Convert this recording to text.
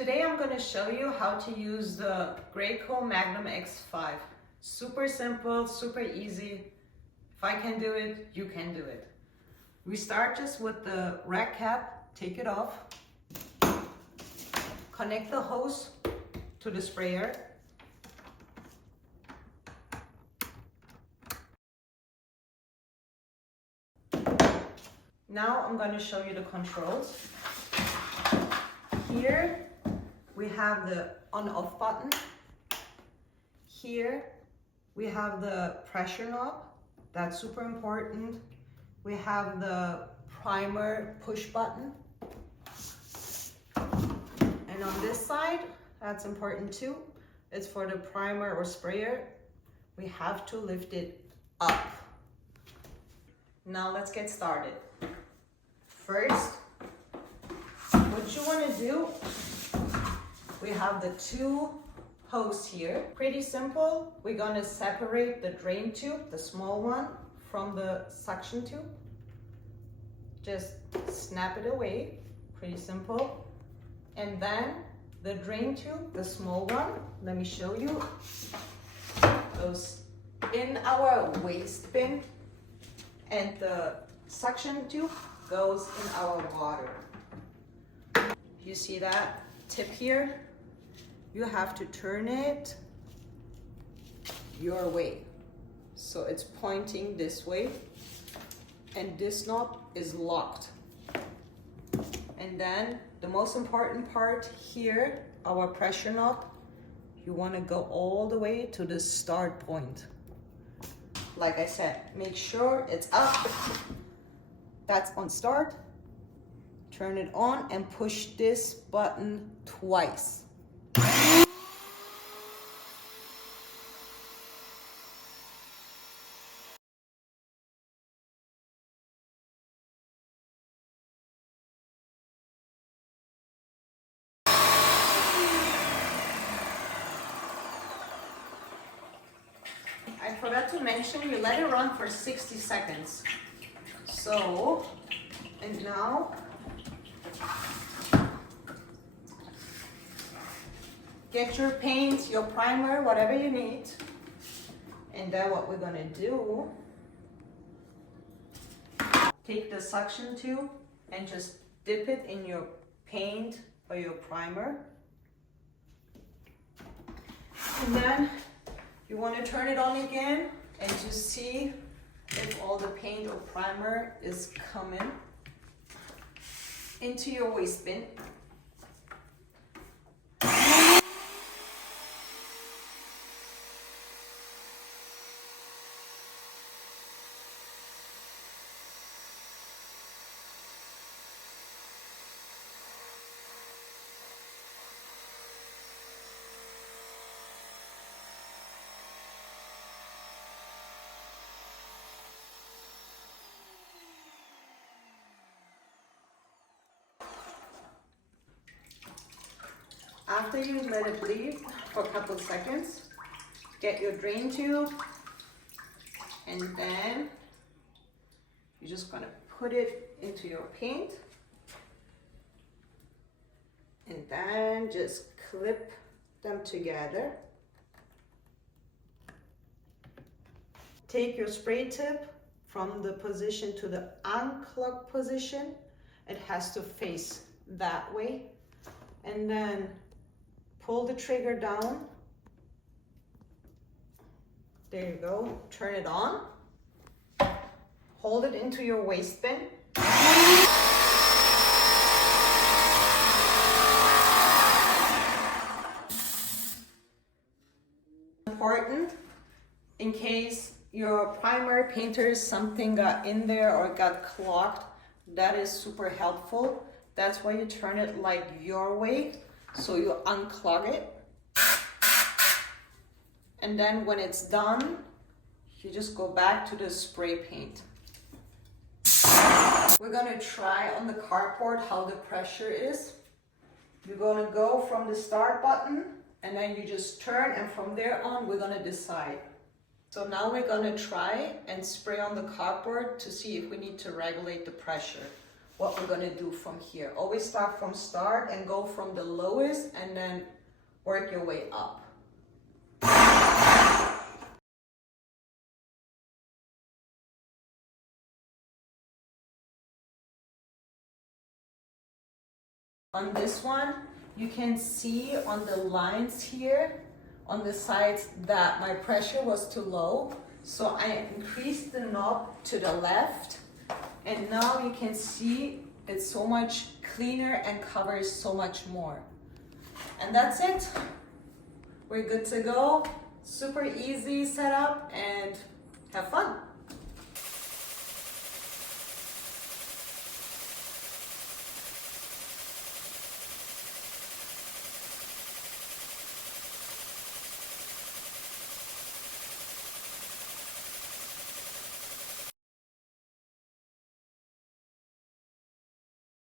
Today I'm going to show you how to use the Graco Magnum X5. Super simple, super easy. If I can do it, you can do it. We start just with the rack cap, take it off, connect the hose to the sprayer. Now I'm going to show you the controls. Here we have the on-off button. Here we have the pressure knob. That's super important. We have the primer push button. And on this side, that's important too. It's for the primer or sprayer. We have to lift it up. Now let's get started. First, what you want to do, we have the two hoses here. Pretty simple. We're going to separate the drain tube, the small one, from the suction tube. Just snap it away. Pretty simple. And then the drain tube, the small one, let me show you, goes in our waste bin, and the suction tube goes in our water. You see that tip here? You have to turn it your way. So it's pointing this way, and this knob is locked. And then the most important part here, our pressure knob, you want to go all the way to the start point. Like I said, make sure it's up. That's on start. Turn it on and push this button twice. I forgot to mention, you let it run for 60 seconds. So, and now, get your paint, your primer, whatever you need. And then what we're gonna do, take the suction tube and just dip it in your paint or your primer. And then you want to turn it on again and just see if all the paint or primer is coming into your waste bin. After you let it bleed for a couple of seconds, get your drain tube, and then you're just gonna put it into your paint, and then just clip them together. Take your spray tip from the position to the unclogged position. It has to face that way, and then pull the trigger down. There you go. Turn it on. Hold it into your waste bin. Important, in case your primer painter, something got in there or got clogged, that is super helpful. That's why you turn it like your way. So you unclog it, and then when it's done, you just go back to the spray paint. We're gonna try on the cardboard how the pressure is. You're gonna go from the start button, and then you just turn, and from there on, we're gonna decide. So now we're gonna try and spray on the cardboard to see if we need to regulate the pressure. what we're gonna do from here. Always start from start and go from the lowest and then work your way up. On this one, you can see on the lines here, on the sides, that my pressure was too low. So I increased the knob to the left, and now you can see it's so much cleaner and covers so much more. And that's it. We're good to go. Super easy setup, and have fun.